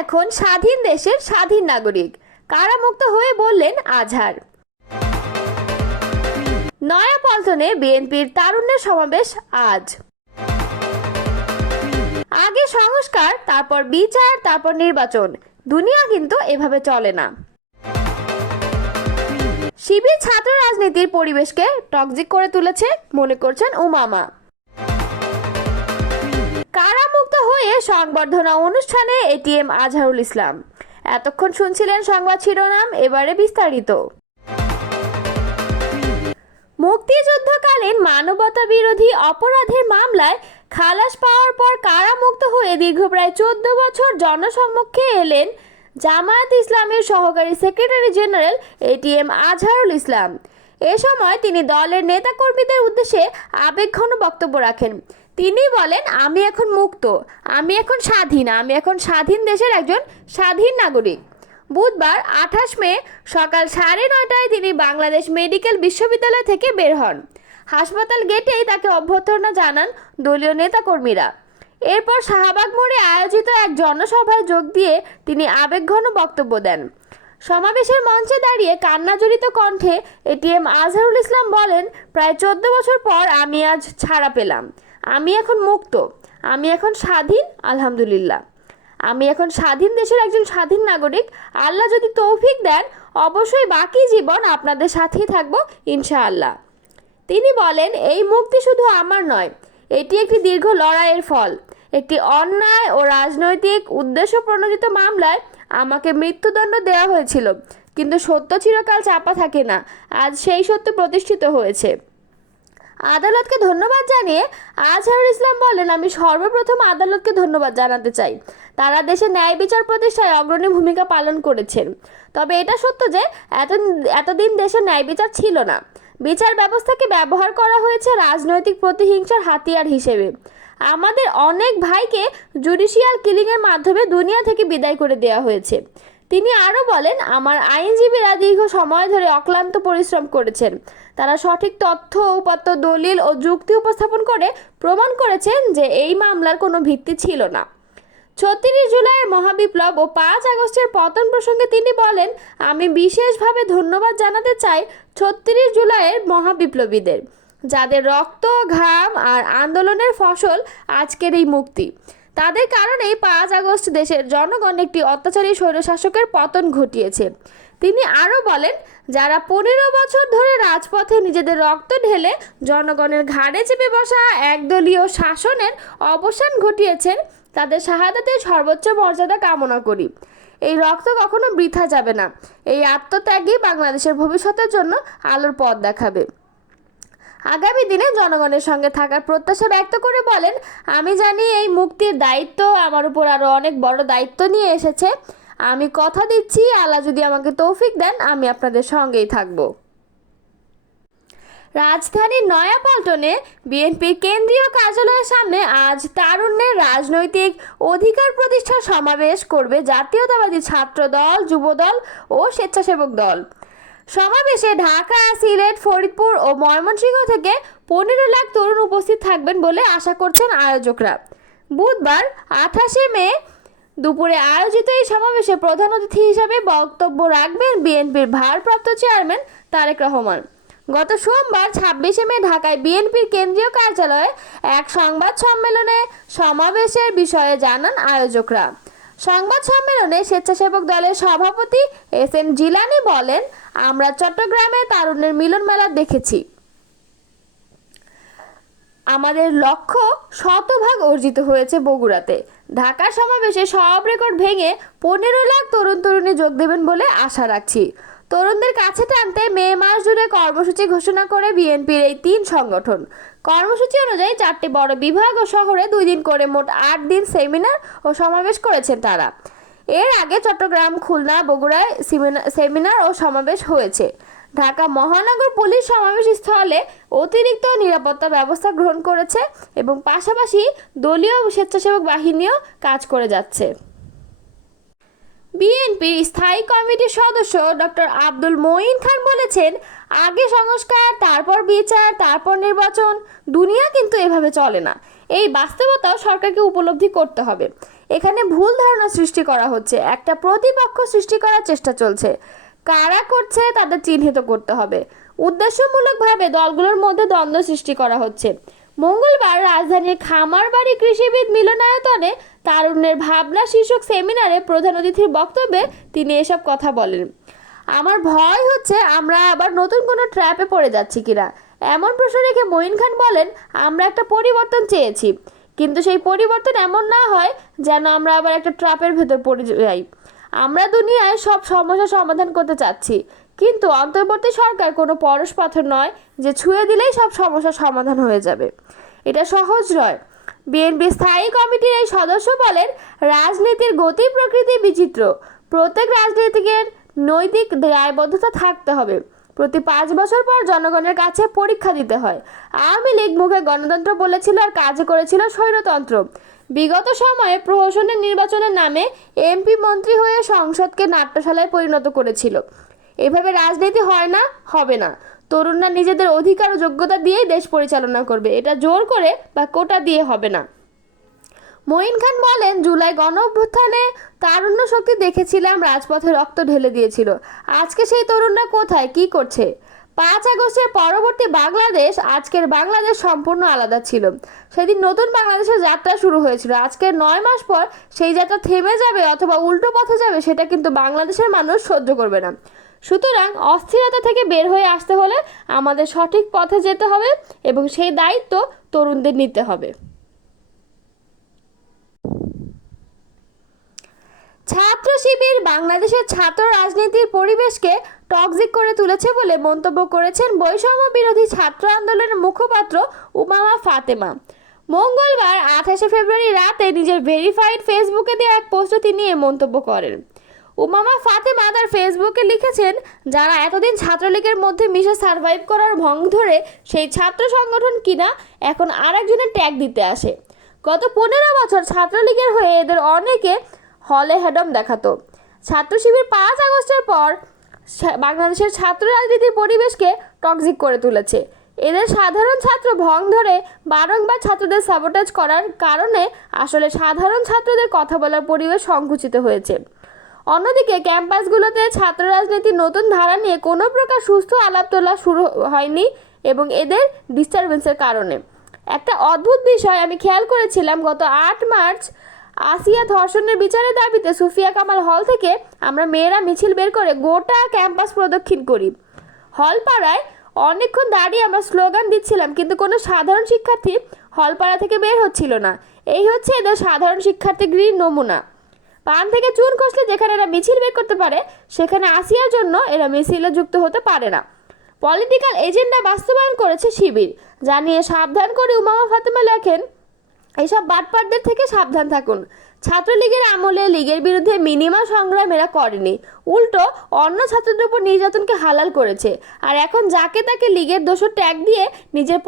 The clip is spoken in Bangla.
এখন স্বাধীন দেশের স্বাধীন নাগরিক, কারামুক্ত হয়ে বললেন আজহার। নয়াপল্টনে বিএনপির তারুণ্যের সমাবেশ আজ। আগে সংস্কার, তারপর বিচার, তারপর নির্বাচন, দুনিয়া কিন্তু এভাবে চলে না। শিবির ছাত্র রাজনীতির পরিবেশকে টক্সিক করে তুলেছে মনে করছেন উমামা। কারামুক্ত হয়ে সংবর্ধনা অনুষ্ঠানে এটিএম আজহারুল ইসলাম। এতক্ষণ শুনছিলেন সংবাদ শিরোনাম, এবারে বিস্তারিত। মুক্তিযুদ্ধকালীন মানবতা বিরোধী অপরাধের মামলায় খালাস পাওয়ার পর কারামুক্ত হয়ে দীর্ঘ প্রায় 14 বছর জনসম্মুখে এলেন জামায়াত ইসলামের সহকারী secretary general ATM Azharul Islam. এ সময় তিনি দলের নেতাকর্মীদের উদ্দেশ্যে আবেগঘন বক্তব্য রাখেন। তিনি বলেন, আমি এখন মুক্ত, আমি এখন স্বাধীন, আমি এখন স্বাধীন দেশের একজন স্বাধীন নাগরিক। বুধবার 28 মে সকাল 9:30টায় তিনি বাংলাদেশ মেডিকেল বিশ্ববিদ্যালয় থেকে বের হন। হাসপাতাল গেটেই তাকে অভ্যর্থনা জানান দলীয় নেতাকর্মীরা। এরপর শাহবাগ মোড়ে আয়োজিত এক জনসভায় যোগ দিয়ে তিনি আবেগঘন বক্তব্য দেন। সমাবেশের মঞ্চে দাঁড়িয়ে কান্নাজড়িত কণ্ঠে এটিএম আজহারুল ইসলাম বলেন, প্রায় 14 বছর পর আমি আজ ছাড়া পেলাম, আমি এখন মুক্ত, আমি এখন স্বাধীন, আলহামদুলিল্লাহ। আমি এখন স্বাধীন দেশের একজন স্বাধীন নাগরিক। আল্লাহ যদি তৌফিক দেন, অবশ্যই বাকি জীবন আপনাদের সাথেই থাকবো ইনশাআল্লাহ। তিনি বলেন, এই মুক্তি শুধু আমার নয়, এটি একটি দীর্ঘ লড়াইয়ের ফল। একটি অন্যায় ও রাজনৈতিক উদ্দেশ্য প্রণোদিত মামলায় আমাকে মৃত্যুদণ্ড দেওয়া হয়েছিল, কিন্তু সত্য চিরকাল চাপা থাকে না। আজ সেই সত্য প্রতিষ্ঠিত হয়েছে। আদালতকে ধন্যবাদ জানিয়ে আজহারুল ইসলাম বলেন, আমি সর্বপ্রথম আদালতকে ধন্যবাদ জানাতে চাই। তারা দেশে ন্যায় বিচার প্রতিষ্ঠায় অগ্রণী ভূমিকা পালন করেছেন। তবে এটা সত্য যে এতদিন দেশে ন্যায় বিচার ছিল না। বিচার ব্যবস্থাকে ব্যবহার করা হয়েছে রাজনৈতিক প্রতিহিংসার হাতিয়ার হিসেবে। আমাদের অনেক ভাইকে জুডিশিয়াল কিলিংয়ের মাধ্যমে দুনিয়া থেকে বিদায় করে দেওয়া হয়েছে। তিনি আরও বলেন, আমার আইনজীবীরা দীর্ঘ সময় ধরে অক্লান্ত পরিশ্রম করেছেন। তারা সঠিক তথ্য, উপাত্ত, দলিল ও যুক্তি উপস্থাপন করে প্রমাণ করেছেন যে এই মামলার কোনো ভিত্তি ছিল না। 36 জুলাইয়ের মহাবিপ্লব ও 5 আগস্টের পতন প্রসঙ্গে তিনি বলেন, আমি বিশেষভাবে ধন্যবাদ জানাতে চাই 36 জুলাইয়ের মহাবিপ্লবীদের, যাদের রক্ত, ঘাম আর আন্দোলনের ফসল আজকের এই মুক্তি। তাদের কারণেই 5 আগস্ট দেশের জনগণ একটি অত্যাচারী স্বৈরশাসকের পতন ঘটিয়েছে। তিনি আরও বলেন, যারা 15 বছর ধরে রাজপথে নিজেদের রক্ত ঢেলে জনগণের ঘাড়ে চেপে বসা একদলীয় শাসনের অবসান ঘটিয়েছেন, তাদের শাহাদাতের সর্বোচ্চ মর্যাদা কামনা করি। এই রক্ত কখনো বৃথা যাবে না। এই আত্মত্যাগই বাংলাদেশের ভবিষ্যতের জন্য আলোর পথ দেখাবে। আগামী দিনে জনগণের সঙ্গে থাকার প্রত্যাশা ব্যক্ত করে বলেন, আমি জানি এই মুক্তির দায়িত্ব আমার উপর আরও অনেক বড় দায়িত্ব নিয়ে এসেছে। আমি কথা দিচ্ছি, আল্লাহ যদি আমাকে তৌফিক দেন, আমি আপনাদের সঙ্গেই থাকব। রাজধানীর নয়াপল্টনে বিএনপির কেন্দ্রীয় কার্যালয়ের সামনে আজ তারুণ্যের রাজনৈতিক অধিকার প্রতিষ্ঠার সমাবেশ করবে জাতীয়তাবাদী ছাত্র দল, যুবদল ও স্বেচ্ছাসেবক দল। সমাবেশে ঢাকা, সিলেট, ফরিদপুর ও ময়মনসিংহ থেকে 15 লাখ তরুণ উপস্থিত থাকবেন বলে আশা করছেন আয়োজকরা। বুধবার 28 মে দুপুরে আয়োজিত এই সমাবেশে প্রধান অতিথি হিসেবে বক্তব্য রাখবেন বিএনপির ভারপ্রাপ্ত চেয়ারম্যান তারেক রহমান। গত সোমবার 26 মে ঢাকায় বিএনপির কেন্দ্রীয় কার্যালয়ে এক সংবাদ সম্মেলনে সমাবেশের বিষয়ে জানান আয়োজকরা। সংবাদ সম্মেলনে স্বেচ্ছাসেবক দলের সভাপতি এস.এম. জিলানী বলেন, আমরা চট্টগ্রামে তারুণ্যের মিলন মেলা দেখেছি। আমাদের লক্ষ্য শতভাগ অর্জিত হয়েছে বগুড়াতে। ঢাকার সমাবেশে সব রেকর্ড ভেঙে 15 লাখ তরুণ তরুণী যোগ দেবেন বলে আশা রাখছি। তরুণদের কাছে টানতে মে মাস জুড়ে কর্মসূচি ঘোষণা করে বিএনপির এই 3 সংগঠন। কর্মসূচি অনুযায়ী 4টি বড় বিভাগ ও শহরে 2 দিন করে মোট 8 দিন সেমিনার ও সমাবেশ করেছেন তারা। এর আগে চট্টগ্রাম, খুলনা, বগুড়ায় সেমিনার ও সমাবেশ হয়েছে। ঢাকা মহানগর পুলিশ সমাবেশ স্থলে অতিরিক্ত নিরাপত্তা ব্যবস্থা গ্রহণ করেছে এবং পাশাপাশি দলীয় স্বেচ্ছাসেবক বাহিনীও কাজ করে যাচ্ছে। বিএনপির স্থায়ী কমিটির সদস্য ডক্টর আব্দুল মঈন খান বলেছেন, আগে সংস্কার, তারপর বিচার, তারপর নির্বাচন, দুনিয়া কিন্তু এভাবে চলে না। এই বাস্তবতাও সরকারকে উপলব্ধি করতে হবে। এখানে ভুল ধারণা সৃষ্টি করা হচ্ছে, একটা প্রতিপক্ষ সৃষ্টি করার চেষ্টা চলছে। কারা করছে তাদের চিহ্নিত করতে হবে। উদ্দেশ্যমূলকভাবে দলগুলোর মধ্যে দ্বন্দ্ব সৃষ্টি করা হচ্ছে। মঙ্গলবার রাজধানীর খামারবাড়ি কৃষিবিদ মিলনায়তনে তারুণ্যের ভাবনা শীর্ষক সেমিনারে প্রধান অতিথির বক্তব্যে তিনি এসব কথা বলেন। আমার ভয় হচ্ছে আমরা আবার নতুন কোনো ট্র্যাপে পড়ে যাচ্ছি কিনা, এমন প্রশ্ন রেখে মঈন খান বলেন, আমরা একটা পরিবর্তন চেয়েছি, কিন্তু সেই পরিবর্তন এমন না হয় যেন আমরা আবার একটা ট্র্যাপের ভেতর পড়ে যাই। আমরা দুনিয়ায় সব সমস্যা সমাধান করতে চাচ্ছি, কিন্তু অন্তর্বর্তী সরকার কোনো পরশ পাথর নয় যে ছুঁয়ে দিলেই সব সমস্যার সমাধান হয়ে যাবে। এটা সহজ নয়। বিএনপি স্থায়ী কমিটির এই সদস্য বলেন, রাজনীতির গতি প্রকৃতি বিচিত্র। প্রত্যেক রাজনীতিকের নৈতিক দায়বদ্ধতা থাকতে হবে। প্রতি 5 বছর পর জনগণের কাছে পরীক্ষা দিতে হয়। আওয়ামী লীগ মুখে গণতন্ত্র বলেছিল আর কাজে করেছিল স্বৈরতন্ত্র। বিগত সময়ে প্রহসনের নির্বাচনের নামে এমপি মন্ত্রী হয়ে সংসদকে নাট্যশালায় পরিণত করেছিল। এভাবে রাজনীতি হয় না, হবে না। তরুণরা নিজেদের অধিকার ও যোগ্যতা দিয়েই দেশ পরিচালনা করবে, এটা জোর করে বা কোটা দিয়ে হবে না। মঈন খান বলেন, জুলাই গণ অভ্যুত্থানে তারুণ্য শক্তি দেখেছিলাম রাজপথে রক্ত ঢেলে দিয়েছিল। আজকে সেই তরুণরা কোথায়, কি করছে? 5 আগস্টের পরবর্তী বাংলাদেশ আজকের বাংলাদেশ সম্পূর্ণ আলাদা ছিল। সেদিন নতুন বাংলাদেশের যাত্রা শুরু হয়েছিল। আজকের 9 মাস পর সেই যাত্রা থেমে যাবে অথবা উল্টো পথে যাবে, সেটা কিন্তু বাংলাদেশের মানুষ সহ্য করবে না। সুতরাং অস্থিরতা থেকে বের হয়ে আসতে হলে আমাদের সঠিক পথে যেতে হবে এবং সেই দায়িত্ব তরুণদের নিতে হবে। ছাত্র শিবির বাংলাদেশের ছাত্র রাজনীতির পরিবেশকে টক্সিক করে তুলেছে বলে মন্তব্য করেছেন বৈষম্য বিরোধী ছাত্র আন্দোলনের মুখপাত্র উমামা ফাতেমা। মঙ্গলবার 28 ফেব্রুয়ারি রাতে নিজের ভেরিফাইড ফেসবুকে দেওয়া এক পোস্টে তিনি এ মন্তব্য করেন। উমামা ফাতেমা তার ফেসবুকে লিখেছেন, যারা এতদিন ছাত্রলীগের মধ্যে মিশে সার্ভাইভ করার ভঙ্গ ধরে সেই ছাত্র সংগঠন কিনা এখন আরেকজনের ট্যাগ দিতে আসে। গত 15 বছর ছাত্রলীগের হয়ে এদের অনেকে হলে হেডম দেখাতো। ছাত্র শিবির 5 আগস্টের পর বাংলাদেশের ছাত্র রাজনীতির পরিবেশকে টক্সিক করে তুলেছে। এদের সাধারণ ছাত্র ভং ধরে বারংবার ছাত্রদের সাবোটাজ করার কারণে আসলে সাধারণ ছাত্রদের কথা বলার পরিবেশ সংকুচিত হয়েছে। অন্যদিকে ক্যাম্পাসগুলোতে ছাত্র রাজনীতির নতুন ধারা নিয়ে কোনো প্রকার সুস্থ আলাপ তোলা শুরু হয়নি এবং এদের ডিস্টারবেন্সের কারণে। একটা অদ্ভুত বিষয় আমি খেয়াল করেছিলাম, গত 8 মার্চ আসিয়া ধর্ষণের বিচারের দাবিতে সুফিয়া কামাল হল থেকে আমরা মেয়েরা মিছিল বের করে গোটা ক্যাম্পাস প্রদক্ষিণ করি। হলপাড়ায় অনেকক্ষণ দাঁড়িয়ে আমরা স্লোগান দিচ্ছিলাম, কিন্তু কোনো সাধারণ শিক্ষার্থী হলপাড়া থেকে বের হচ্ছিল না। এই হচ্ছে এদের সাধারণ শিক্ষার্থীগিরির নমুনা। পান থেকে চুন কষলে যেখানে এরা মিছিল বের করতে পারে, সেখানে আসিয়ার জন্য এরা মিছিলে যুক্ত হতে পারে না। পলিটিক্যাল এজেন্ডা বাস্তবায়ন করেছে শিবির, জানিয়ে সাবধান করে উমামা ফাতেমা লেখেন, এইসব বাটপাটদের থেকে সাবধান থাকুন। ছাত্রলীগের আমলে লীগের বিরুদ্ধে মিনিমাম সংগ্রাম এরা করেনি, উল্টো অন্য ছাত্রদের উপর নির্যাতনকে হালাল করেছে। আর এখন যাকে তাকে লীগের দোষর ট্যাগ দিয়ে নিজের